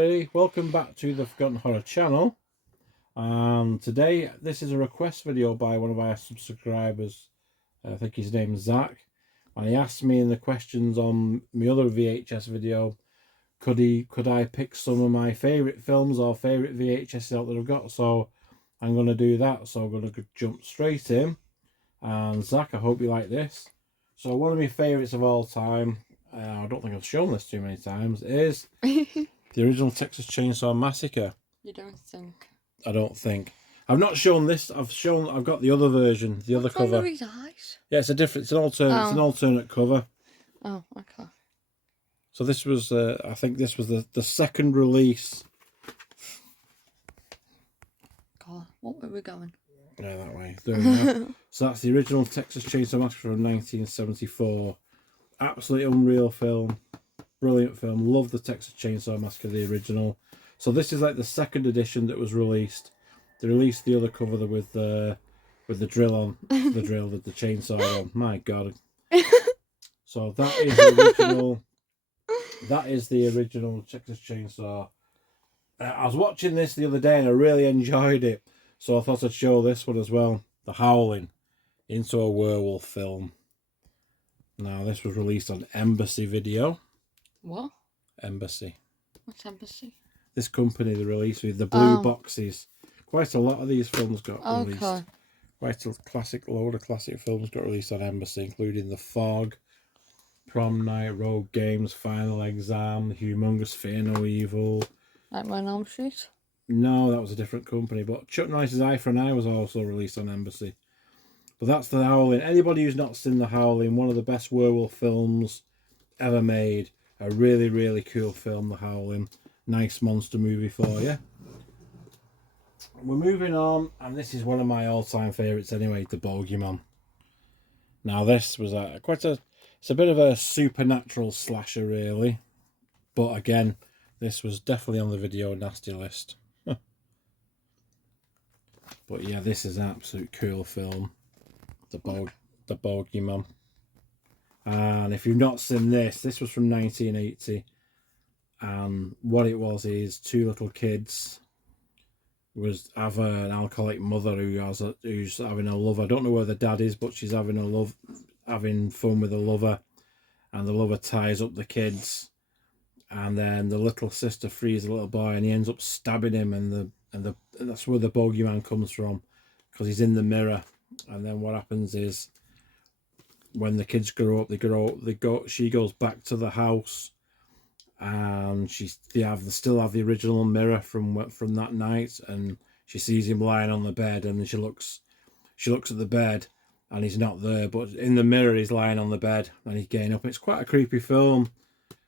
everybody, welcome back to the Forgotten Horror channel. And today this is a request video by one of our subscribers. I think his name's Zach, and he asked me in the questions on my other VHS video, could I pick some of my favourite films or favourite VHS out that I've got. So I'm going to do that. So I'm going to jump straight in. And Zach, I hope you like this. So one of my favourites of all time, I don't think I've shown this too many times, is the original Texas Chainsaw Massacre. You don't think? I don't think. I've not shown this. I've got the other version, the other cover. His eyes? Yeah, it's an alternate cover. Oh, okay. So this was, I think this was the second release. God, what were we going? Yeah, that way. There we go. So that's the original Texas Chainsaw Massacre from 1974. Absolutely unreal film. Brilliant film. Love the Texas Chainsaw Massacre, the original. So this is like the second edition that was released. They released the other cover with the drill on. The chainsaw on. My God. So that is the original. That is the original Texas Chainsaw. I was watching this the other day and I really enjoyed it. So I thought I'd show this one as well. The Howling into a werewolf film. Now this was released on Embassy Video. What? Embassy. What's Embassy? This company they released with the blue boxes. Quite a lot of these films got released. Quite a load of classic films got released on Embassy, including The Fog, Prom Night, Road Games, Final Exam, Humongous Fear No Evil. Nightmare on Elm Street? No, that was a different company. But Chuck Norris's Eye for an Eye was also released on Embassy. But that's The Howling. Anybody who's not seen The Howling, one of the best werewolf films ever made. A really, really cool film, The Howling. Nice monster movie for you. We're moving on, and this is one of my all-time favourites anyway, The Bogeyman. Now this was it's a bit of a supernatural slasher really. But again, this was definitely on the video nasty list. But yeah, this is an absolute cool film. The Bogeyman. And if you've not seen this was from 1980. And what it was is two little kids have an alcoholic mother who's having a lover. I don't know where the dad is, but she's having fun with a lover, and the lover ties up the kids, and then the little sister frees the little boy, and he ends up stabbing him, and that's where the bogeyman comes from, because he's in the mirror. And then what happens is, when the kids grow up, she goes back to the house. And they still have the original mirror from that night, and she sees him lying on the bed, and then she looks at the bed, and he's not there, but in the mirror he's lying on the bed, and he's getting up. It's quite a creepy film.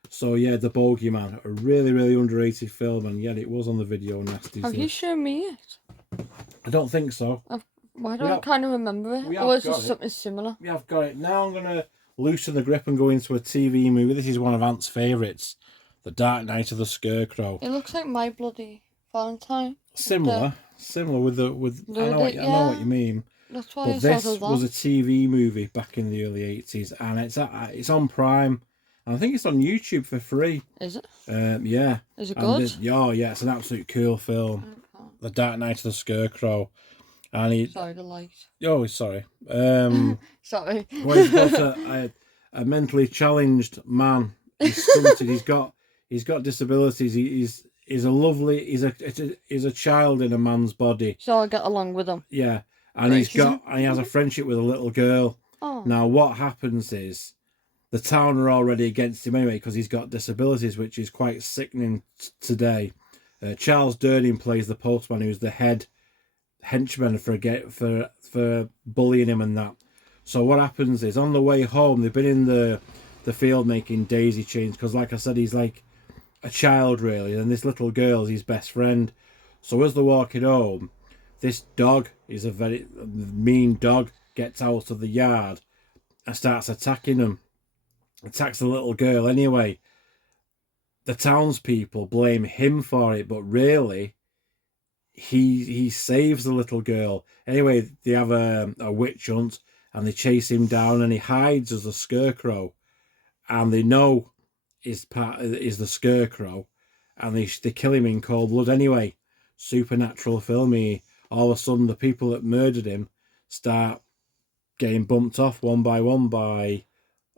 So yeah, The Bogeyman, a really, really underrated film, and yet it was on the video nasty. Have you shown me it? I don't think so. Why don't I kind of remember it? Or is it something similar? Yeah, I've got it. Now I'm going to loosen the grip and go into a TV movie. This is one of Ant's favourites. The Dark Knight of the Scarecrow. It looks like My Bloody Valentine. Similar with I know what you mean. That's why. But this was a TV movie back in the early 80s, and it's on Prime, and I think it's on YouTube for free. Is it? Yeah. Is it good? Yeah, it's an absolute cool film. Okay. The Dark Knight of the Scarecrow, and sorry, the light. Oh, sorry. Sorry. Well, he's got a mentally challenged man. He's stunted. He's got disabilities. He's a child in a man's body. So I get along with him. Yeah, and he has a friendship with a little girl. Oh. Now what happens is, the town are already against him anyway because he's got disabilities, which is quite sickening today. Charles Durning plays the postman, who's the head henchman for bullying him and that. So what happens is, on the way home, they've been in the field making daisy chains, because like I said, he's like a child really, and this little girl's his best friend. So as they're walking home, this dog is a very mean dog, gets out of the yard and starts attacking them. Attacks the little girl anyway. The townspeople blame him for it, but really he saves the little girl. Anyway, they have a witch hunt, and they chase him down, and he hides as a scarecrow, and they know is the Scarecrow, and they kill him in cold blood anyway. Supernatural film. All of a sudden, the people that murdered him start getting bumped off one by one by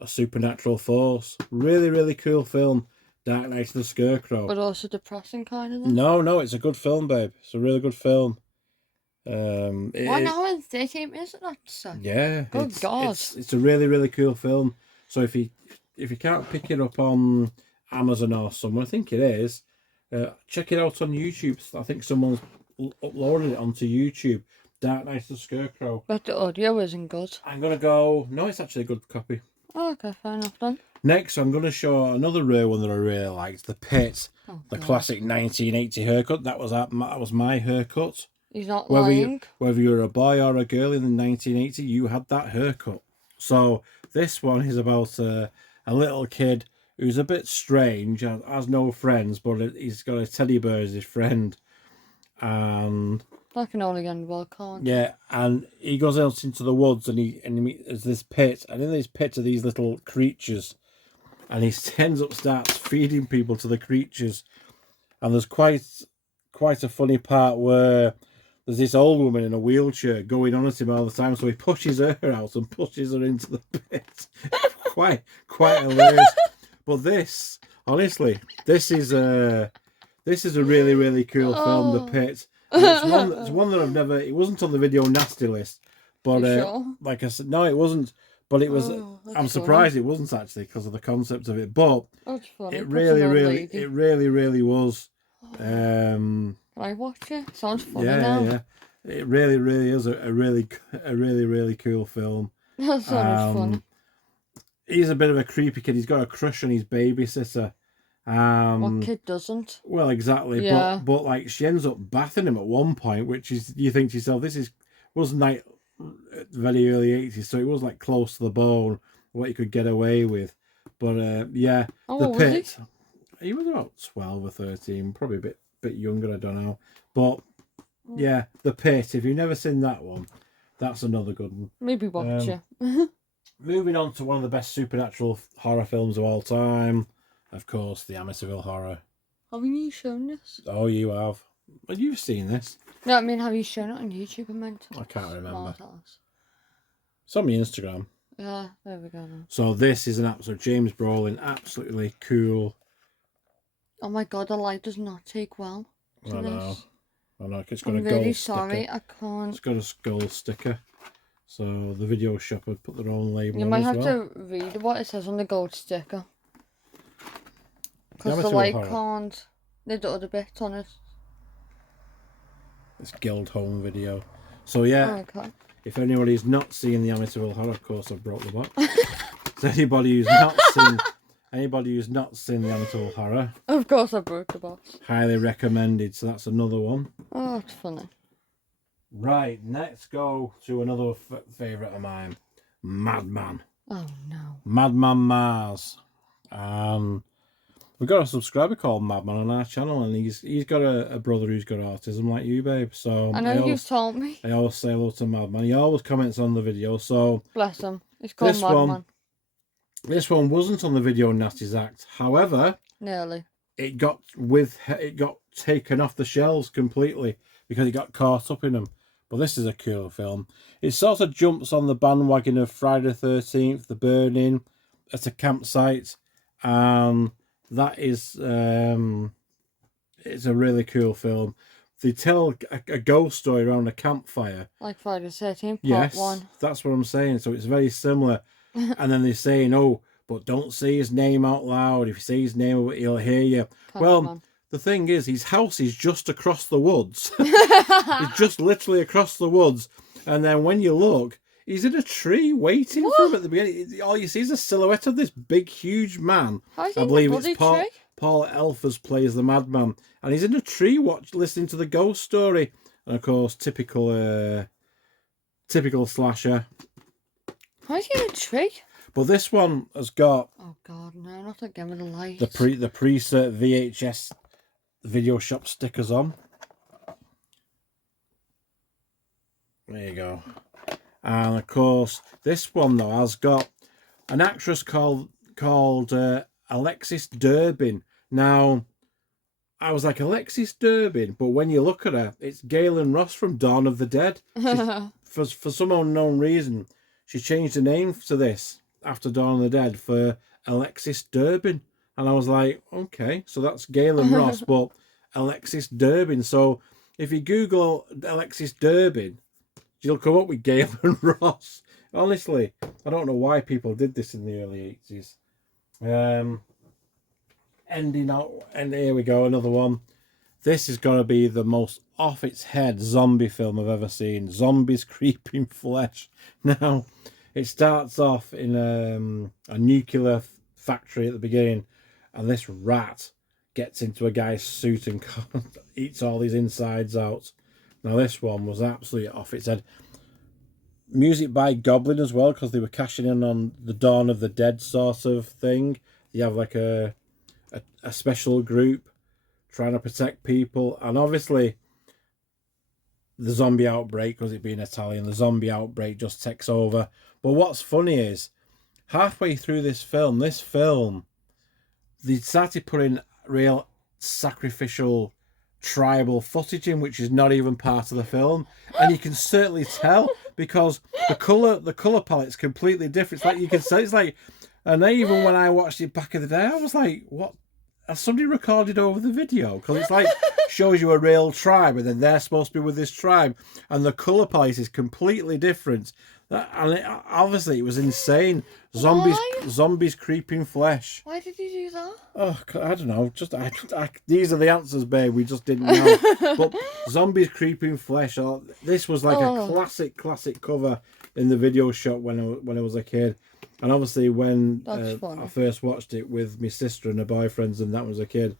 a supernatural force. Really, really cool film. Dark Knight of the Scarecrow. But also depressing kind of. No, it's a good film, babe. It's a really good film. 1 hour and 13 minutes. That's yeah. Good God. It's a really, really cool film. So if you can't pick it up on Amazon or somewhere, I think it is. Check it out on YouTube. I think someone's uploaded it onto YouTube. Dark Knight of the Scarecrow. But the audio isn't good. I'm gonna go. No, it's actually a good copy. Oh, okay, fair enough then. Next, I'm going to show another rare one that I really liked. The Pit, the classic 1980 haircut. That was my haircut. He's not lying. Whether you're a boy or a girl in the 1980s, you had that haircut. So this one is about a little kid who's a bit strange, has no friends, but he's got a teddy bear as his friend. And that can only end well, can't. Yeah, and he goes out into the woods and he meets this pit, and in this pit are these little creatures, and he starts feeding people to the creatures, and there's quite a funny part where there's this old woman in a wheelchair going on at him all the time, so he pushes her out and pushes her into the pit. quite hilarious. But this, honestly, this is a really, really cool film, The Pit. It's one that I've never. It wasn't on the video nasty list, but sure? like I said, no, it wasn't. But it was. I'm surprised it wasn't actually because of the concept of it. But it really was. Can I watch it? Sounds funny now. Yeah. It really is a really cool film. That sounds fun. He's a bit of a creepy kid. He's got a crush on his babysitter. What kid doesn't? Well, exactly. Yeah. But like she ends up bathing him at one point, which is, you think to yourself, wasn't like very early 80s, so it was like close to the bone what you could get away with. But yeah, The Pit. He was about 12 or 13, probably a bit younger, I don't know. But yeah, The Pit. If you've never seen that one, that's another good one. Maybe watch it. Moving on to one of the best supernatural horror films of all time. Of course, the Amityville Horror. Haven't you shown this? Oh, you have. Well, you've seen this. No, I mean, have you shown it on YouTube? I can't remember. Martellus. It's on my Instagram. Yeah, there we go then. So this is an absolute James Brolin, absolutely cool. Oh my god, the light does not take well to this. I know. It's got a gold really sticker. Sorry, I can't. It's got a gold sticker. So the video shop would put their own label on You might as have well. to read what it says on the gold sticker. Because the light can't. They do other bits on it. It's Guild Home Video. So yeah, if anybody's not seen the Amityville Horror, of course I've brought the box. So anybody who's not seen the Amityville Horror, of course I broke the box. Highly recommended. So that's another one. Oh, it's funny. Right, let's go to another favourite of mine, Madman. Oh no. Madman Mars. We've got a subscriber called Madman on our channel, and he's got a brother who's got autism like you, babe. So I know you've told me. I always say hello to Madman. He always comments on the video. So bless him. It's called Madman. This one wasn't on the Video Nasties Act. However, nearly. It got taken off the shelves completely because it got caught up in them. But this is a cool film. It sort of jumps on the bandwagon of Friday the 13th, The Burning, at a campsite, and that is it's a really cool film. They tell a ghost story around a campfire, like Friday the 13th part 1. That's what I'm saying. So it's very similar. And then they're saying, "Oh, but don't say his name out loud. If you say his name, he'll hear you." The thing is, his house is just across the woods. It's just literally across the woods. And then when you look, he's in a tree waiting for him at the beginning. All you see is a silhouette of this big, huge man. I believe it's Paul Elfers plays the madman. And he's in a tree listening to the ghost story. And of course, typical slasher. How is he in a tree? But this one has got... Oh God, no, not again with the light. The preset VHS video shop stickers on. There you go. And of course, this one though has got an actress called Alexis Durbin. Now, I was like, Alexis Durbin, but when you look at her, it's Galen Ross from Dawn of the Dead. For some unknown reason, she changed the name to this after Dawn of the Dead for Alexis Durbin. And I was like, okay, so that's Galen Ross, but Alexis Durbin. So if you Google Alexis Durbin, you'll come up with Galen Ross. Honestly, I don't know why people did this in the early 80s. Ending out, and here we go, another one. This is going to be the most off its head zombie film I've ever seen. Zombies creeping flesh. Now, it starts off in a nuclear factory at the beginning, and this rat gets into a guy's suit and eats all his insides out. Now, this one was absolutely off its head. Music by Goblin as well, because they were cashing in on the Dawn of the Dead sort of thing. You have like a special group trying to protect people, and obviously the zombie outbreak, because it being Italian, the zombie outbreak just takes over. But what's funny is halfway through this film they started putting real sacrificial tribal footage in, which is not even part of the film, and you can certainly tell because the color palette's completely different. It's like you can say, it's like, and even when I watched it back in the day, I was like, what has somebody recorded over the video? Because it's like shows you a real tribe, and then they're supposed to be with this tribe, and the color palette is completely different. And obviously it was insane. Zombies creeping flesh. Why did you do that? Oh, I don't know. Just these are the answers, babe. We just didn't know. But zombies creeping flesh. This was like a classic cover in the video shop when I was a kid. And obviously when I first watched it with my sister and her boyfriends, and that was a kid,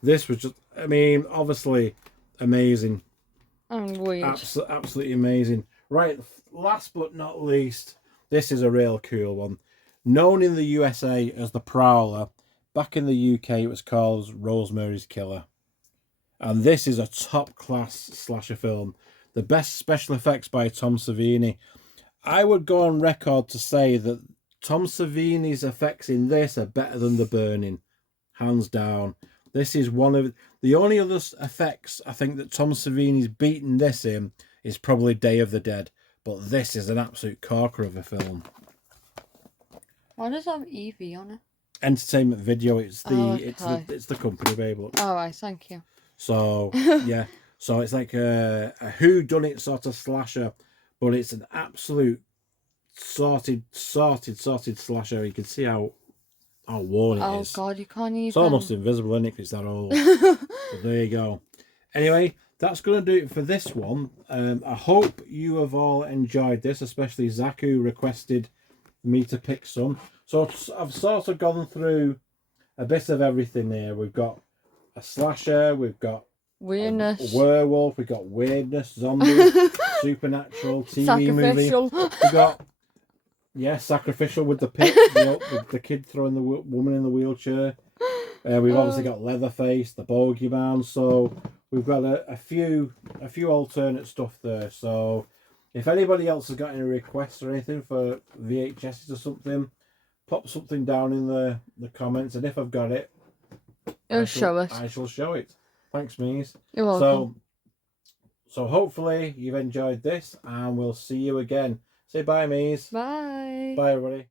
this was just, I mean, obviously amazing. Weird. Absolutely amazing. Right, last but not least, this is a real cool one. Known in the USA as The Prowler, back in the UK it was called Rosemary's Killer. And this is a top-class slasher film. The best special effects by Tom Savini. I would go on record to say that Tom Savini's effects in this are better than The Burning. Hands down. This is one of the only other effects I think that Tom Savini's beaten this in is probably Day of the Dead. But this is an absolute corker of a film. Why does it have EV on it? Entertainment Video. It's the company, babe. Look. All right, thank you. So yeah, so it's like a whodunit sort of slasher, but it's an absolute sorted slasher. You can see how worn it is. Oh God, you can't even. It's almost invisible, isn't it? 'Cause it's that old. But there you go. Anyway, that's going to do it for this one. I hope you have all enjoyed this, especially Zach, who requested me to pick some. So I've sort of gone through a bit of everything here. We've got a slasher, we've got weirdness, a werewolf, we've got weirdness, zombies, supernatural, TV movie. We've got sacrificial with the pit, the kid throwing the woman in the wheelchair. We've obviously got Leatherface, the bogeyman. So we've got a few alternate stuff there. So if anybody else has got any requests or anything for VHSs or something, pop something down in the comments, and if I've got it, I shall show it. Thanks, Mies. You're welcome. So hopefully you've enjoyed this, and we'll see you again. Say bye, Mies. Bye. Bye, everybody.